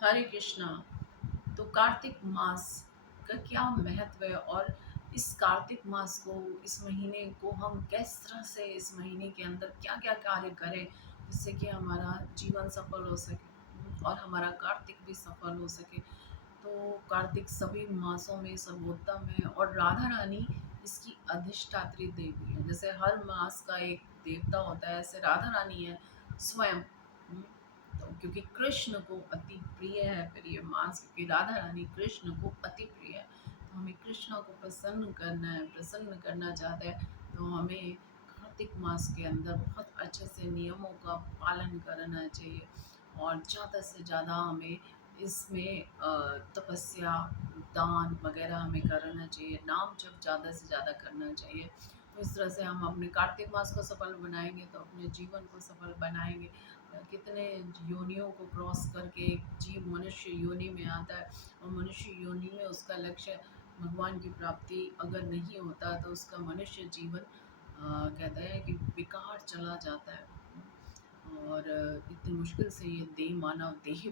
हरे कृष्णा। तो कार्तिक मास का क्या महत्व है, और इस कार्तिक मास को, इस महीने को हम किस तरह से इस महीने के अंदर क्या क्या कार्य करें जिससे कि हमारा जीवन सफल हो सके और हमारा कार्तिक भी सफल हो सके। तो कार्तिक सभी मासों में सर्वोत्तम है और राधा रानी इसकी अधिष्ठात्री देवी है। जैसे हर मास का एक देवता होता है, ऐसे राधा रानी है स्वयं। तो क्योंकि कृष्ण को अति प्रिय है फिर ये मास, क्योंकि राधा रानी कृष्ण को अति प्रिय है, तो हमें कृष्ण को प्रसन्न करना है, प्रसन्न करना चाहते हैं, तो हमें कार्तिक मास के अंदर बहुत अच्छे से नियमों का पालन करना चाहिए और ज़्यादा से ज़्यादा हमें इसमें तपस्या, दान वगैरह हमें करना चाहिए, नाम जप ज़्यादा से ज़्यादा करना चाहिए। तो इस तरह से हम अपने कार्तिक मास को सफल बनाएंगे तो अपने जीवन को सफल बनाएंगे। कितने योनियों को क्रॉस करके एक जीव मनुष्य योनि में आता है, और मनुष्य योनि में उसका लक्ष्य भगवान की प्राप्ति अगर नहीं होता तो उसका मनुष्य जीवन कहते हैं कि बेकार चला जाता है। और इतनी मुश्किल से ये देह मानव देह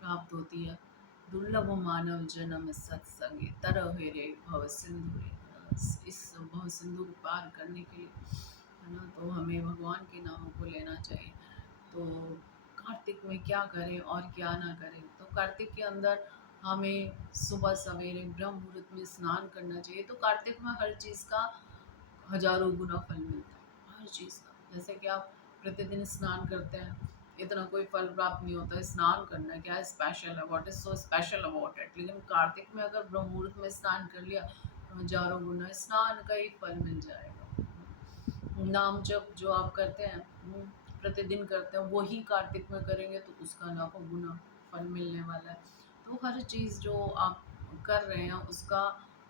प्राप्त होती है। दुर्लभ मानव जन्म सत्संग तरह हेरे भव सिंधु रे। इस भव सिंधु को पार करने के लिए, है ना, तो हमें भगवान के नामों को लेना चाहिए। तो कार्तिक में क्या करें और क्या ना करें, तो कार्तिक के अंदर हमें सुबह सवेरे ब्रह्म मुहूर्त में स्नान करना चाहिए। तो कार्तिक में हर चीज़ का हजारों गुना फल मिलता है, हर चीज़ का। जैसे कि आप प्रतिदिन स्नान करते हैं, इतना कोई फल प्राप्त नहीं होता है। स्नान करना क्या स्पेशल है, what is so special about it, लेकिन कार्तिक में अगर ब्रह्म मुहूर्त में स्नान कर लिया तो हजारों गुना स्नान का ही फल मिल जाएगा। नाम जप जो आप करते हैं, प्रतिदिन करते हैं, वही कार्तिक में करेंगे तो उसका लाखों गुना फल मिलने वाला है। तो हर चीज़ जो आप कर रहे हैं उसका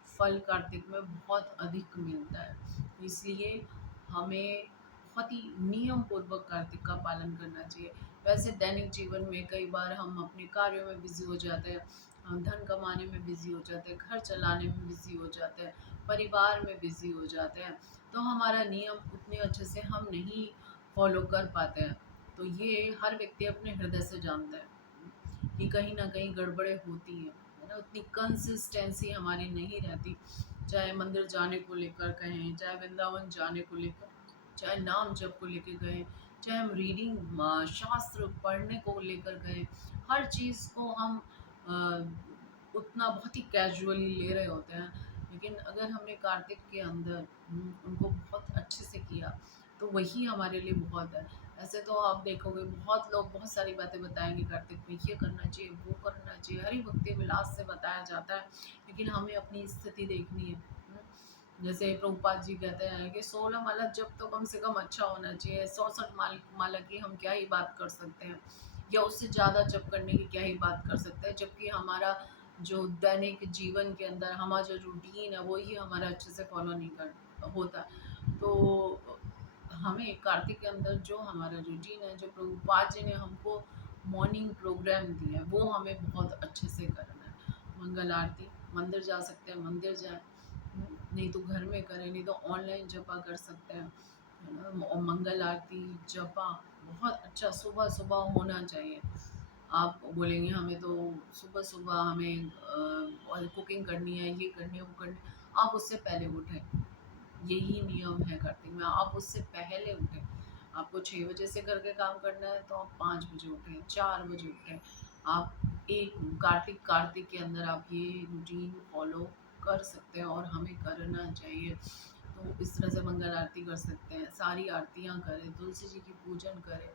फल कार्तिक में बहुत अधिक मिलता है। तो इसलिए हमें बहुत ही नियम पूर्वक कार्तिक का पालन करना चाहिए। वैसे दैनिक जीवन में कई बार हम अपने कार्यों में बिजी हो जाते हैं, हम धन कमाने में बिजी हो जाते हैं, घर चलाने में बिजी हो जाते हैं, परिवार में बिजी हो जाते हैं, तो हमारा नियम उतने अच्छे से हम नहीं फॉलो कर पाते हैं। तो ये हर व्यक्ति अपने हृदय से जानता है कि कहीं ना कहीं गड़बड़ें होती हैं, है ना, उतनी कंसिस्टेंसी हमारी नहीं रहती। चाहे मंदिर जाने को लेकर कहें, चाहे वृंदावन जाने को लेकर, चाहे नाम जप को लेकर गए, चाहे हम रीडिंग शास्त्र पढ़ने को लेकर गए, हर चीज़ को हम उतना बहुत ही कैजुअली ले रहे होते हैं। लेकिन अगर हमने कार्तिक के अंदर उनको बहुत अच्छे से किया तो वही हमारे लिए बहुत है। ऐसे तो आप देखोगे बहुत लोग बहुत सारी बातें बताएंगे कार्तिक में, ये करना चाहिए, वो करना चाहिए, हरी भक्ति विलास से बताया जाता है, लेकिन हमें अपनी स्थिति देखनी है। जैसे प्रभुपाद जी कहते हैं कि 16 माला जब तो कम से कम अच्छा होना चाहिए, 64 माला की हम क्या ही बात कर सकते हैं, या उससे ज़्यादा जप करने की क्या ही बात कर सकते हैं, जबकि हमारा जो दैनिक जीवन के अंदर हमारा जो रूटीन है वही हमारा अच्छे से फॉलो नहीं कर होता। तो हमें कार्तिक के अंदर जो हमारा रूटीन है, जो प्रभुपाद जी ने हमको मॉर्निंग प्रोग्राम दिया है, वो हमें बहुत अच्छे से करना है। मंगल आरती, मंदिर जा सकते हैं मंदिर जाएं, नहीं तो घर में करें, नहीं तो ऑनलाइन जपा कर सकते हैं, है ना। और मंगल आरती जपा बहुत अच्छा सुबह सुबह होना चाहिए। आप बोलेंगे हमें तो सुबह सुबह हमें और कुकिंग करनी है, ये करनी है, वो करनी है, आप उससे पहले उठें। यही नियम है कार्तिक में, आप उससे पहले उठें। आपको 6 बजे से घर के काम करना है तो आप 5 बजे उठें, 4 बजे उठें। आप एक कार्तिक कार्तिक के अंदर आप ये रूटीन फॉलो कर सकते हैं और हमें करना चाहिए। तो इस तरह से मंगल आरती कर सकते हैं, सारी आरतियाँ करें, तुलसी जी की पूजन करें,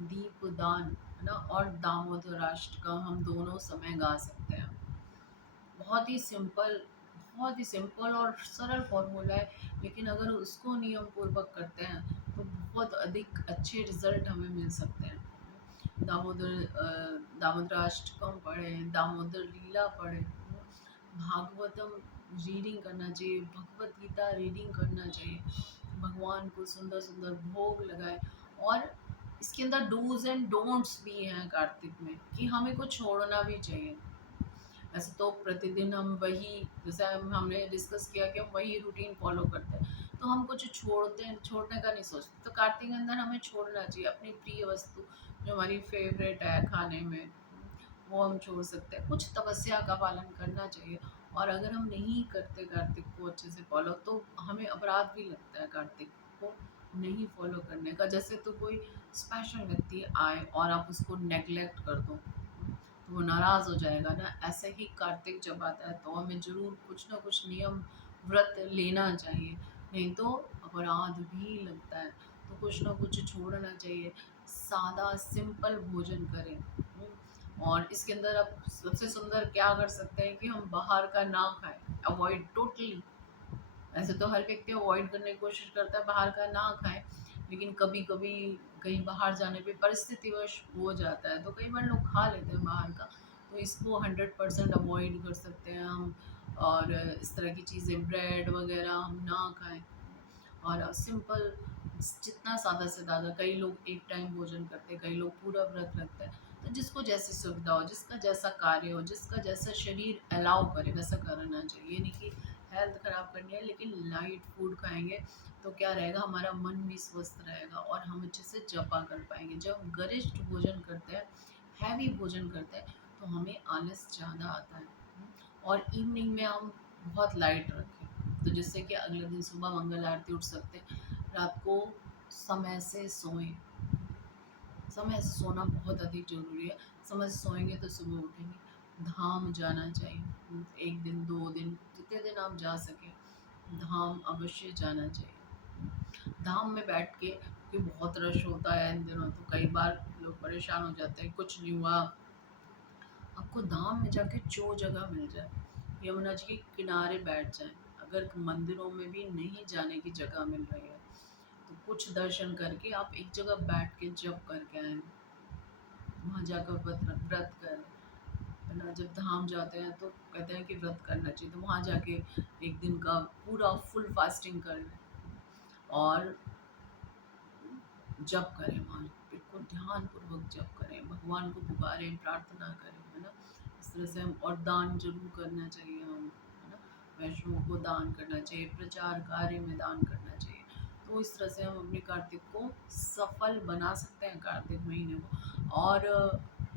दीप दान, है ना, और दामोदर अष्टकम हम दोनों समय गा सकते हैं। बहुत ही सिंपल, बहुत ही सिंपल और सरल फॉर्मूला है, लेकिन अगर उसको नियम पूर्वक करते हैं तो बहुत अधिक अच्छे रिजल्ट हमें मिल सकते हैं। दामोदर अष्टकम पढ़ें, दामोदर लीला पढ़ें, भागवतम रीडिंग करना चाहिए, भगवत गीता रीडिंग करना चाहिए, भगवान को सुंदर सुंदर भोग लगाए। और इसके अंदर डूज एंड डोंट्स भी हैं कार्तिक में कि हमें कुछ छोड़ना भी चाहिए। वैसे तो प्रतिदिन हम वही, जैसे हमने डिस्कस किया कि हम वही रूटीन फॉलो करते हैं, तो हम कुछ छोड़ने का नहीं सोचते। तो कार्तिक के अंदर हमें छोड़ना चाहिए अपनी प्रिय वस्तु जो हमारी फेवरेट है खाने में, वो हम छोड़ सकते हैं। कुछ तपस्या का पालन करना चाहिए, और अगर हम नहीं करते कार्तिक को अच्छे से फ़ॉलो, तो हमें अपराध भी लगता है कार्तिक को नहीं फ़ॉलो करने का। जैसे तो कोई स्पेशल व्यक्ति आए और आप उसको नेग्लेक्ट कर दो, तो वो नाराज़ हो जाएगा ना। ऐसे ही कार्तिक जब आता है तो हमें ज़रूर कुछ ना कुछ नियम, व्रत लेना चाहिए, नहीं तो अपराध भी लगता है। तो कुछ ना कुछ छोड़ना चाहिए, सादा सिंपल भोजन करें। और इसके अंदर आप सबसे सुंदर क्या कर सकते हैं कि हम बाहर का ना खाएँ, अवॉइड टोटली। ऐसे तो हर व्यक्ति अवॉइड करने की कोशिश करता है बाहर का ना खाएँ, लेकिन कभी-कभी कहीं बाहर जाने पे परिस्थितिवश हो जाता है, तो कई बार लोग खा लेते हैं बाहर का। तो इसको 100% अवॉइड कर सकते हैं हम, और इस तरह की चीज़ें ब्रेड वग़ैरह हम ना खाएँ। और सिंपल, जितना ज़्यादा से ज़्यादा, कई लोग एक टाइम भोजन करते हैं, कई लोग पूरा व्रत रखते हैं। तो जिसको जैसी सुविधा हो, जिसका जैसा कार्य हो, जिसका जैसा शरीर अलाउ करे, वैसा करना चाहिए। ये नहीं कि हेल्थ ख़राब करनी है, लेकिन लाइट फूड खाएँगे तो क्या रहेगा, हमारा मन भी स्वस्थ रहेगा और हम अच्छे से जपा कर पाएँगे। जब हम गरिष्ठ भोजन करते हैं, हैवी भोजन करते हैं, तो हमें आलस ज़्यादा आता है। और इवनिंग में हम बहुत लाइट रखें, तो जिससे कि अगले दिन सुबह मंगल आरती उठ सकते हैं। रात को समय से सोएं, समय से सोना बहुत अधिक ज़रूरी है। समय से सोएंगे तो सुबह उठेंगे। धाम जाना चाहिए, 1 दिन 2 दिन, जितने दिन आप जा सकें धाम अवश्य जाना चाहिए। धाम में बैठ के, क्योंकि बहुत रश होता है इन दिनों, तो कई बार लोग परेशान हो जाते हैं, कुछ नहीं हुआ, आपको धाम में जाके जो जगह मिल जाए, यमुना जी के किनारे बैठ जाएँ। अगर मंदिरों में भी नहीं जाने की जगह मिल रही है, तो कुछ दर्शन करके आप एक जगह बैठ के जप करके आएँ, वहाँ जाकर व्रत करें। है ना? जब धाम जाते हैं तो कहते हैं कि व्रत करना चाहिए, तो वहाँ जाके 1 दिन का पूरा फुल फास्टिंग कर लें और जप करें वहाँ, बिल्कुल ध्यानपूर्वक जप करें, भगवान को पुकारें, प्रार्थना करें, है ना? इस तरह से हम, और दान ज़रूर करना चाहिए हम, है ना? वैष्णव को दान करना चाहिए, प्रचार कार्य में दान करना चाहिए। तो इस तरह से हम अपने कार्तिक को सफल बना सकते हैं, कार्तिक महीने को। और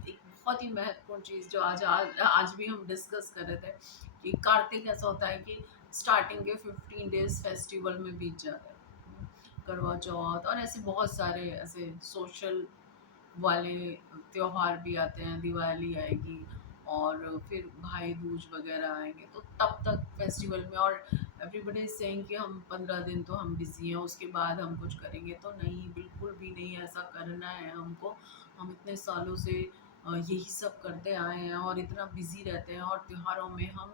एक बहुत ही महत्वपूर्ण चीज़ जो आज भी हम डिस्कस कर रहे थे, कि कार्तिक ऐसा होता है कि स्टार्टिंग के 15 डेज़ फेस्टिवल में बीत जाते हैं। करवा चौथ और ऐसे बहुत सारे ऐसे सोशल वाले त्योहार भी आते हैं, दिवाली आएगी और फिर भाई दूज वगैरह आएंगे, तो तब तक फेस्टिवल में, और एवरीबडी इज सेइंग कि हम 15 दिन तो हम बिजी हैं, उसके बाद हम कुछ करेंगे। तो नहीं, बिल्कुल भी नहीं ऐसा करना है हमको। हम इतने सालों से यही सब करते आए हैं और इतना बिजी रहते हैं, और त्योहारों में हम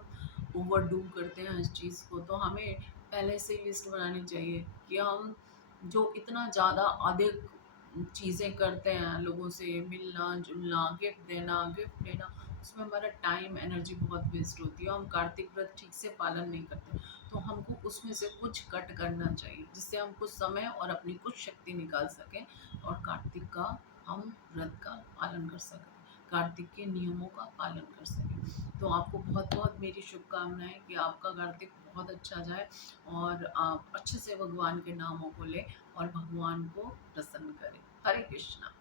ओवरडू करते हैं इस चीज़ को। तो हमें पहले से ही लिस्ट बनानी चाहिए कि हम जो इतना ज़्यादा अधिक चीज़ें करते हैं, लोगों से मिलना-जुलना, गिफ्ट देना, उसमें हमारा टाइम, एनर्जी बहुत वेस्ट होती है। हम कार्तिक व्रत ठीक से पालन नहीं करते, तो हमको उसमें से कुछ कट करना चाहिए, जिससे हम कुछ समय और अपनी कुछ शक्ति निकाल सकें और कार्तिक का हम व्रत का पालन कर सकें, कार्तिक के नियमों का पालन कर सकें। तो आपको बहुत-बहुत मेरी शुभकामनाएँ कि आपका कार्तिक बहुत अच्छा जाए और आप अच्छे से भगवान के नामों को लें और भगवान को प्रसन्न करें। हरे कृष्णा।